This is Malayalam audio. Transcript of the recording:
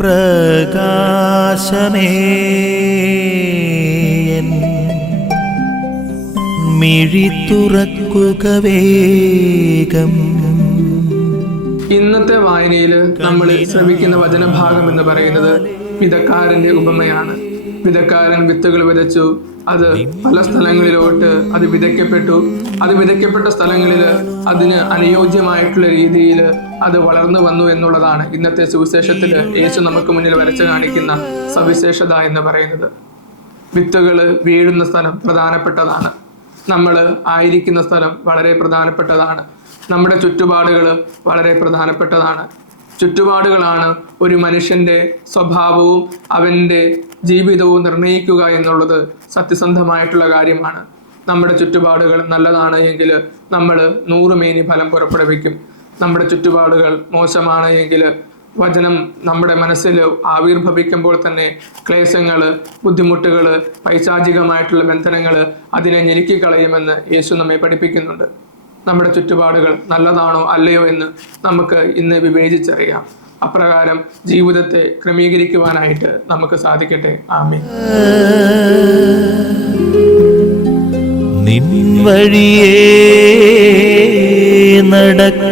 പ്രകാശമേ മിഴി തുറക്കുക വേഗം. ഇന്നത്തെ വായനയിൽ നമ്മൾ ശ്രമിക്കുന്ന വചനഭാഗം എന്ന് പറയുന്നത് വിതക്കാരന്റെ ഉപമയാണ്. വിതക്കാരൻ വിത്തുകൾ വിതച്ചു, അത് പല സ്ഥലങ്ങളിലോട്ട് അത് വിതയ്ക്കപ്പെട്ടു. അത് വിതയ്ക്കപ്പെട്ട സ്ഥലങ്ങളിൽ അതിന് അനുയോജ്യമായിട്ടുള്ള രീതിയിൽ അത് വളർന്നു വന്നു എന്നുള്ളതാണ് ഇന്നത്തെ സുവിശേഷത്തിൽ യേശു നമുക്ക് മുന്നിൽ വരച്ചു കാണിക്കുന്ന സവിശേഷത എന്ന് പറയുന്നത്. വിത്തുകൾ വീഴുന്ന സ്ഥലം പ്രധാനപ്പെട്ടതാണ്. നമ്മൾ ആയിരിക്കുന്ന സ്ഥലം വളരെ പ്രധാനപ്പെട്ടതാണ്. നമ്മുടെ ചുറ്റുപാടുകൾ വളരെ പ്രധാനപ്പെട്ടതാണ്. ചുറ്റുപാടുകളാണ് ഒരു മനുഷ്യൻ്റെ സ്വഭാവവും അവൻ്റെ ജീവിതവും നിർണ്ണയിക്കുക എന്നുള്ളത് സത്യസന്ധമായിട്ടുള്ള കാര്യമാണ്. നമ്മുടെ ചുറ്റുപാടുകൾ നല്ലതാണ് എങ്കിൽ നമ്മൾ 100 മേനി ഫലം പുറപ്പെടുവിക്കും. നമ്മുടെ ചുറ്റുപാടുകൾ മോശമാണ് എങ്കിൽ വചനം നമ്മുടെ മനസ്സിൽ ആവിർഭവിക്കുമ്പോൾ തന്നെ ക്ലേശങ്ങൾ, ബുദ്ധിമുട്ടുകൾ, പൈശാചികമായിട്ടുള്ള ബന്ധനങ്ങൾ അതിനെ ഞെരുക്കിക്കളയുമെന്ന് യേശു നമ്മെ പഠിപ്പിക്കുന്നുണ്ട്. നമ്മുടെ ചുറ്റുപാടുകൾ നല്ലതാണോ അല്ലയോ എന്ന് നമുക്ക് ഇന്ന് വിവേചിച്ചറിയാം. അപ്രകാരം ജീവിതത്തെ ക്രമീകരിക്കുവാനായിട്ട് നമുക്ക് സാധിക്കട്ടെ. ആമേൻ. നിൻ വഴിയേ നടക്ക